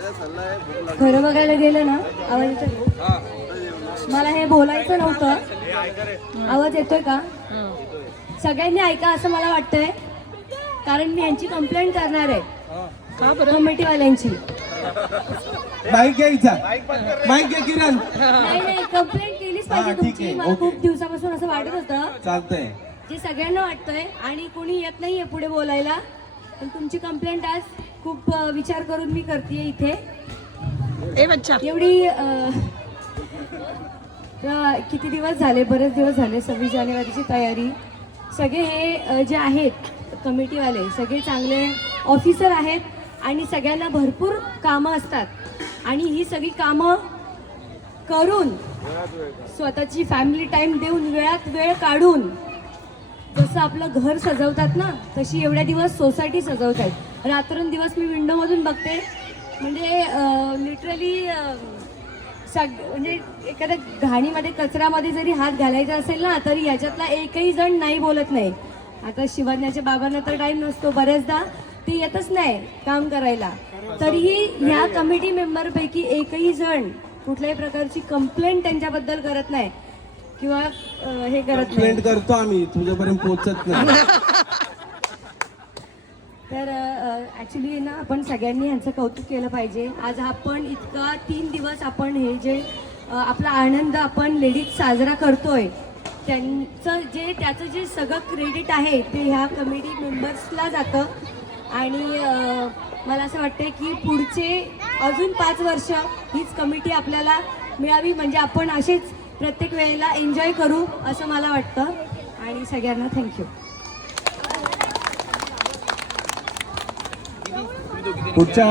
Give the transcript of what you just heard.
खरं बघायला गेलं ना, आवाज येतोय? मला हे बोलायचं नव्हतं. आवाज येतोय का? सगळ्यांनी ऐका असं मला वाटतंय, कारण मी यांची कंप्लेंट करणार आहे कमिटीवाल्यांची. माईक घ्यायचा, माईक घ्या किरण. नाही, कंप्लेंट केलीच पाहिजे तुमची. मला खूप दिवसापासून असं वाटत होतं. चालतंय. जे सगळ्यांना वाटतंय आणि कोणी येत नाहीये पुढे बोलायला, पण तुमची कंप्लेंट आज खूप विचार करून मी करतेय इथे. एवढी किती दिवस झाले, बरेच दिवस झाले 26 जानेवारीची तयारी. सगळे हे जे आहेत कमिटीवाले सगळे चांगले ऑफिसर आहेत आणि सगळ्यांना भरपूर कामं असतात आणि ही सगळी कामं करून स्वतःची फॅमिली टाइम देऊन वेळात वेळ काढून जसं आपलं घर सजवतात ना, तशी एवढ्या दिवस सोसायटी सजवत आहेत. रात्रंदिवस मी विंडोमधून बघते, म्हणजे लिटरली म्हणजे एखाद्या घाणीमध्ये कचऱ्यामध्ये जरी हात घालायचा असेल ना, तरी याच्यातला एकही जण नाही बोलत नाही. आता शिवण्याच्या बाबांना तर टाइम नसतो, बऱ्याचदा ते येतच नाही काम करायला. तरीही ह्या कमिटी मेंबरपैकी एकही जण कुठल्याही प्रकारची कंप्लेंट त्यांच्याबद्दल करत नाही किंवा हे करत नाही. कंप्लेंट करतो आम्ही, तुझ्यापर्यंत पोहोचत नाही. तर ॲक्च्युली ना आपण सगळ्यांनी ह्यांचं कौतुक केलं पाहिजे. आज आपण इतका 3 दिवस आपण हे जे आपला आनंद आपण लेडीज साजरा करतोय, त्याचं जे सगळं क्रेडिट आहे ते ह्या कमिटी मेंबर्सला जातं. आणि मला असं वाटतं की पुढचे अजून 5 वर्ष हीच कमिटी आपल्याला मिळावी, म्हणजे आपण असेच प्रत्येक वेळेला एन्जॉय करू असं मला वाटतं. आणि सगळ्यांना थँक्यू. पुढच्या